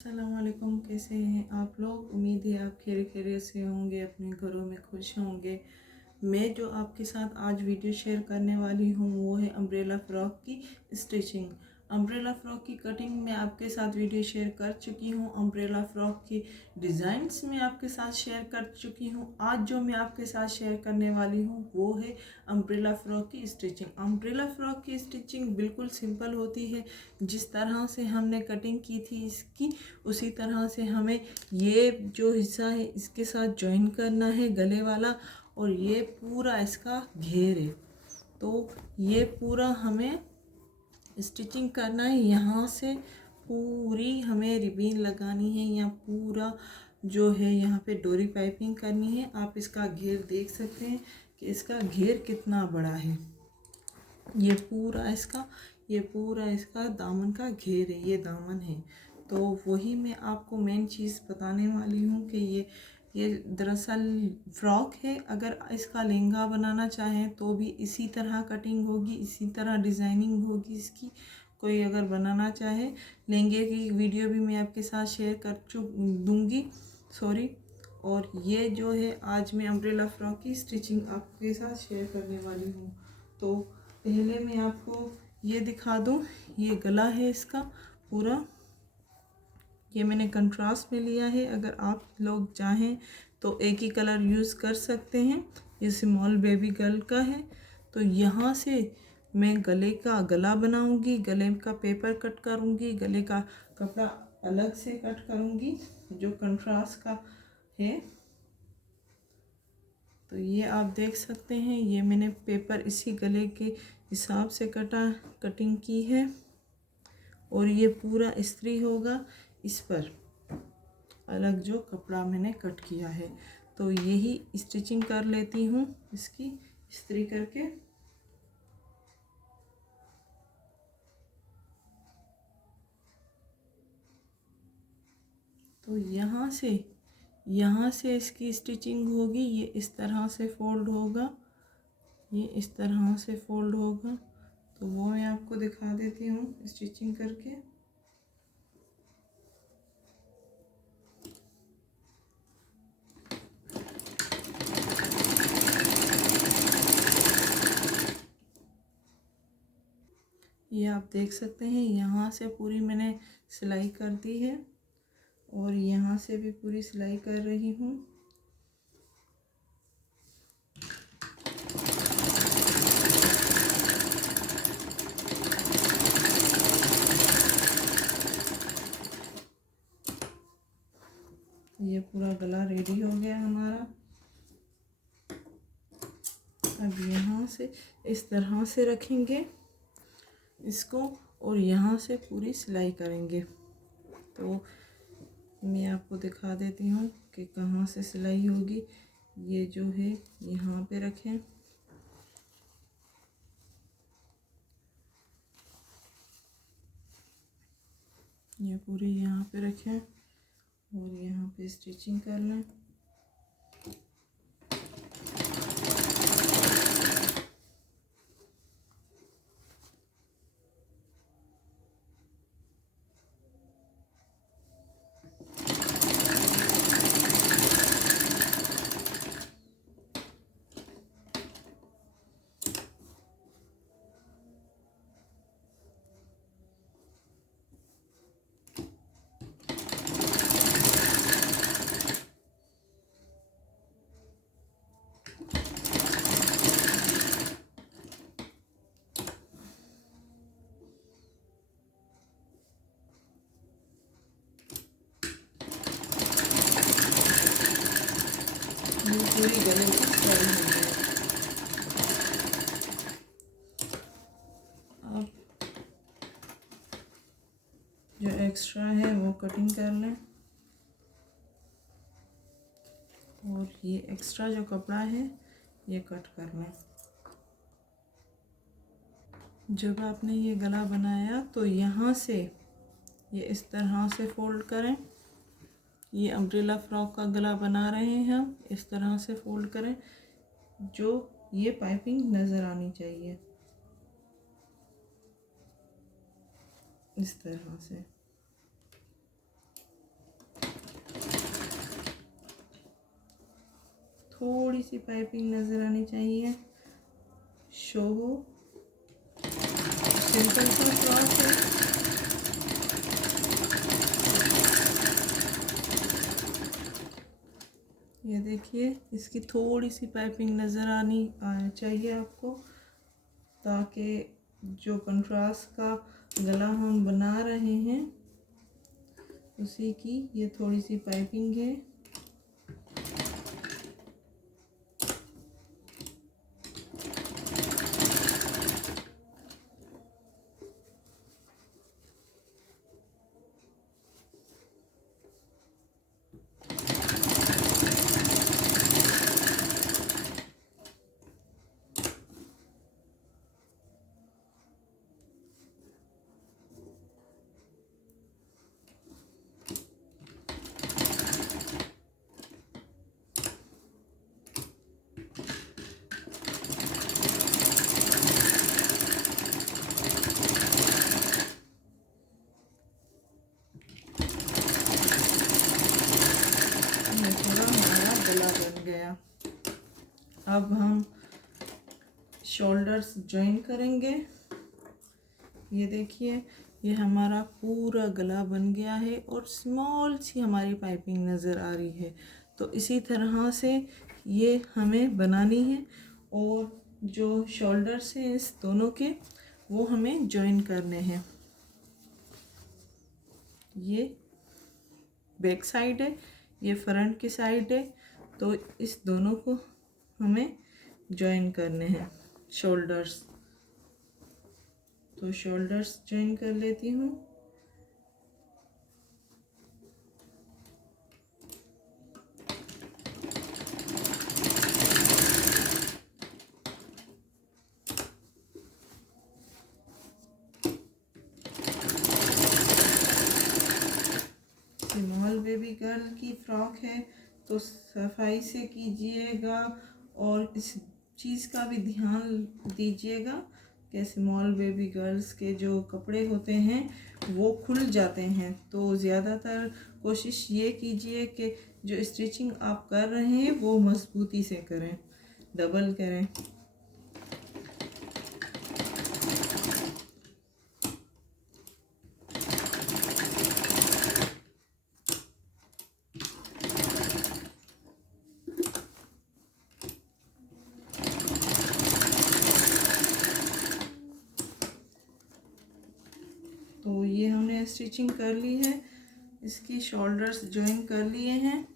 अस्सलामुअलैकुम। कैसे हैं आप लोग? उम्मीद है आप खैरियत से होंगे, अपने घरों में खुश होंगे। मैं जो आपके साथ आज वीडियो शेयर करने वाली हूँ वो है अम्ब्रेला फ़्रॉक की स्टिचिंग। अम्ब्रेला फ़्रॉक की कटिंग में आपके साथ वीडियो शेयर कर चुकी हूँ। अम्ब्रेला फ़्रॉक की डिज़ाइंस में आपके साथ शेयर कर चुकी हूँ। आज जो मैं आपके साथ शेयर करने वाली हूँ वो है अम्ब्रेला फ़्रॉक की स्टिचिंग। अम्ब्रेला फ़्रॉक की स्टिचिंग बिल्कुल सिंपल होती है। जिस तरह से हमने कटिंग की थी इसकी, उसी तरह से हमें ये जो हिस्सा है इसके साथ जॉइन करना है, गले वाला, और ये पूरा इसका घेर है। तो ये पूरा हमें स्टिचिंग करना है। यहाँ से पूरी हमें रिबीन लगानी है, या पूरा जो है यहाँ पे डोरी पाइपिंग करनी है। आप इसका घेर देख सकते हैं कि इसका घेर कितना बड़ा है। ये पूरा इसका दामन का घेर है, ये दामन है। तो वही मैं आपको मेन चीज़ बताने वाली हूँ कि ये दरअसल फ़्रॉक है। अगर इसका लहंगा बनाना चाहें तो भी इसी तरह कटिंग होगी, इसी तरह डिज़ाइनिंग होगी इसकी। कोई अगर बनाना चाहे, लहंगे की वीडियो भी मैं आपके साथ शेयर कर दूँगी। सॉरी। और ये जो है आज मैं अम्ब्रेला फ़्रॉक की स्टिचिंग आपके साथ शेयर करने वाली हूँ। तो पहले मैं आपको ये दिखा दूँ, ये गला है इसका पूरा। ये मैंने कंट्रास्ट में लिया है। अगर आप लोग चाहें तो एक ही कलर यूज़ कर सकते हैं। ये स्मॉल बेबी गर्ल का है। तो यहाँ से मैं गले का गला बनाऊंगी, गले का पेपर कट करूंगी, गले का कपड़ा अलग से कट करूंगी जो कंट्रास्ट का है। तो ये आप देख सकते हैं, ये मैंने पेपर इसी गले के हिसाब से कटिंग की है। और ये पूरा इस्त्री होगा इस पर अलग जो कपड़ा मैंने कट किया है। तो यही स्टिचिंग कर लेती हूँ इसकी इस्त्री करके। तो यहाँ से इसकी स्टिचिंग होगी। ये इस तरह से फोल्ड होगा, ये इस तरह से फोल्ड होगा। तो वो मैं आपको दिखा देती हूँ स्टिचिंग करके। ये आप देख सकते हैं, यहाँ से पूरी मैंने सिलाई कर दी है और यहाँ से भी पूरी सिलाई कर रही हूँ। ये पूरा गला रेडी हो गया हमारा। अब यहाँ से इस तरह से रखेंगे इसको और यहाँ से पूरी सिलाई करेंगे। तो मैं आपको दिखा देती हूँ कि कहाँ से सिलाई होगी। ये जो है यहाँ पे रखें, ये पूरी यहाँ पे रखें और यहाँ पे स्टिचिंग कर लें। ये पूरी गले की सिलाई हो गई। अब जो एक्स्ट्रा है वो कटिंग कर लें और ये एक्स्ट्रा जो कपड़ा है ये कट कर लें। जब आपने ये गला बनाया तो यहाँ से ये इस तरह से फोल्ड करें। ये अम्ब्रेला फ्रॉक का गला बना रहे हैं हम, इस तरह से फोल्ड करें जो ये पाइपिंग नज़र आनी चाहिए, इस तरह से। थोड़ी सी पाइपिंग नज़र आनी चाहिए, शो हो। सिंपल सा फ्रॉक है। ये देखिए, इसकी थोड़ी सी पाइपिंग नज़र आनी चाहिए आपको, ताकि जो कंट्रास्ट का गला हम बना रहे हैं उसी की ये थोड़ी सी पाइपिंग है। थोड़ा हमारा गला बन गया। अब हम शोल्डर्स जॉइन करेंगे। ये देखिए, ये हमारा पूरा गला बन गया है और स्मॉल सी हमारी पाइपिंग नज़र आ रही है। तो इसी तरह से ये हमें बनानी है और जो शोल्डर्स हैं इस दोनों के, वो हमें जॉइन करने हैं। ये बैक साइड है, ये फ्रंट की साइड है, तो इस दोनों को हमें जॉइन करने हैं शोल्डर्स। तो शोल्डर्स जॉइन कर लेती हूँ। स्मॉल बेबी गर्ल की फ्रॉक है तो सफाई से कीजिएगा और इस चीज़ का भी ध्यान दीजिएगा कि स्मॉल बेबी गर्ल्स के जो कपड़े होते हैं वो खुल जाते हैं। तो ज़्यादातर कोशिश ये कीजिए कि जो स्टिचिंग आप कर रहे हैं वो मजबूती से करें, डबल करें। तो ये हमने स्टिचिंग कर ली है, इसकी शोल्डर्स जॉइन कर लिए हैं।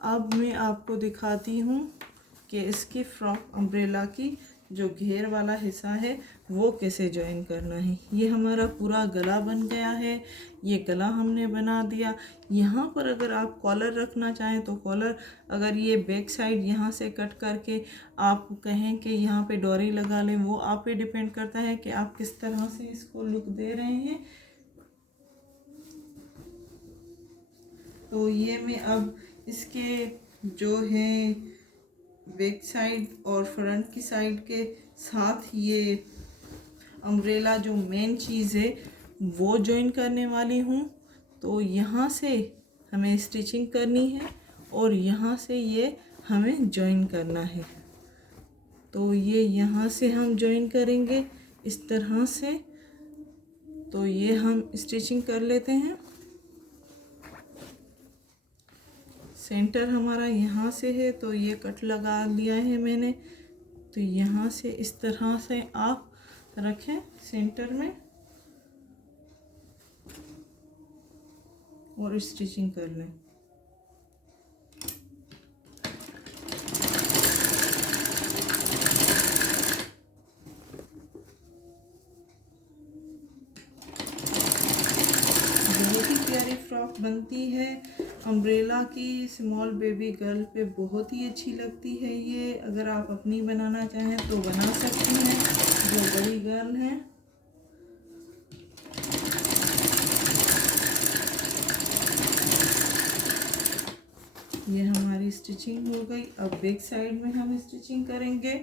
अब मैं आपको दिखाती हूँ कि इसकी फ्रॉक अम्ब्रेला की जो घेर वाला हिस्सा है वो कैसे जॉइन करना है। ये हमारा पूरा गला बन गया है, ये गला हमने बना दिया। यहाँ पर अगर आप कॉलर रखना चाहें तो कॉलर, अगर ये बैक साइड यहाँ से कट करके आप कहें कि यहाँ पे डोरी लगा लें, वो आप पे डिपेंड करता है कि आप किस तरह से इसको लुक दे रहे हैं। तो ये मैं अब इसके जो है बैक साइड और फ्रंट की साइड के साथ ये अम्ब्रेला जो मेन चीज़ है वो जॉइन करने वाली हूँ। तो यहाँ से हमें स्टिचिंग करनी है और यहाँ से ये हमें जॉइन करना है। तो ये यहाँ से हम जॉइन करेंगे इस तरह से। तो ये हम स्टिचिंग कर लेते हैं। सेंटर हमारा यहाँ से है तो ये कट लगा लिया है मैंने। तो यहाँ से इस तरह से आप रखें सेंटर में और स्टिचिंग कर लें। बहुत ही प्यारी फ्रॉक बनती है अम्ब्रेला की, स्मॉल बेबी गर्ल पे बहुत ही अच्छी लगती है ये। अगर आप अपनी बनाना चाहें तो बना सकती हैं, जो बड़ी गर्ल हैं। ये हमारी स्टिचिंग हो गई। अब बैक साइड में हम स्टिचिंग करेंगे।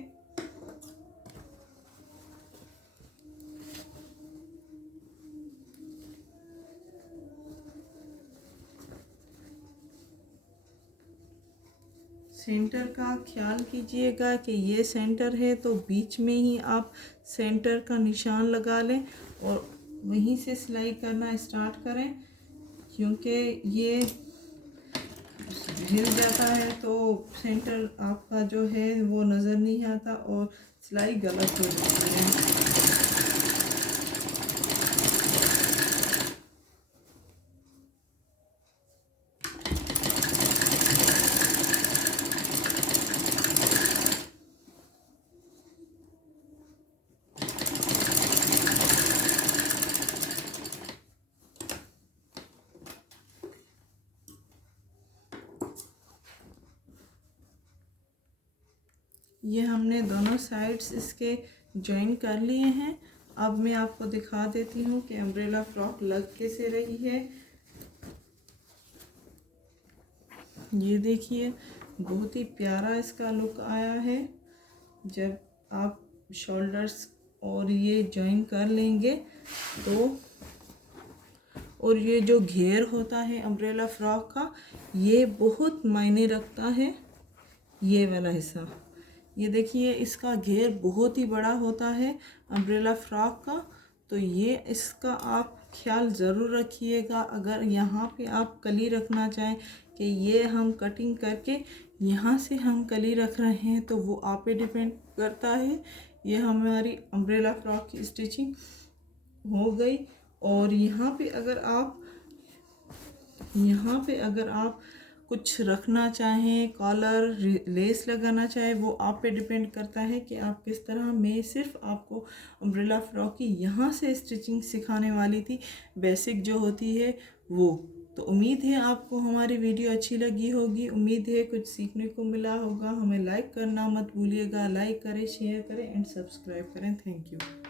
सेंटर का ख्याल कीजिएगा कि ये सेंटर है तो बीच में ही आप सेंटर का निशान लगा लें और वहीं से सिलाई करना स्टार्ट करें, क्योंकि ये हिल जाता है तो सेंटर आपका जो है वो नज़र नहीं आता और सिलाई गलत हो जाती है। ये हमने दोनों साइड्स इसके जॉइन कर लिए हैं। अब मैं आपको दिखा देती हूँ कि अम्ब्रेला फ्रॉक लग कैसे रही है। ये देखिए बहुत ही प्यारा इसका लुक आया है। जब आप शोल्डर्स और ये जॉइन कर लेंगे तो, और ये जो घेर होता है अम्ब्रेला फ्रॉक का, ये बहुत मायने रखता है। ये वाला हिस्सा ये देखिए, इसका घेर बहुत ही बड़ा होता है अम्ब्रेला फ्रॉक का, तो ये इसका आप ख्याल ज़रूर रखिएगा। अगर यहाँ पे आप कली रखना चाहें कि ये हम कटिंग करके यहाँ से हम कली रख रहे हैं तो वो आप पे डिपेंड करता है। ये हमारी अम्ब्रेला फ्रॉक की स्टिचिंग हो गई। और यहाँ पे अगर आप कुछ रखना चाहें, कॉलर लेस लगाना चाहें, वो आप पे डिपेंड करता है कि आप किस तरह। मैं सिर्फ आपको अम्ब्रेला फ्रॉक की यहाँ से स्टिचिंग सिखाने वाली थी, बेसिक जो होती है वो। तो उम्मीद है आपको हमारी वीडियो अच्छी लगी होगी, उम्मीद है कुछ सीखने को मिला होगा। हमें लाइक करना मत भूलिएगा। लाइक करें, शेयर करें एंड सब्सक्राइब करें। Thank you.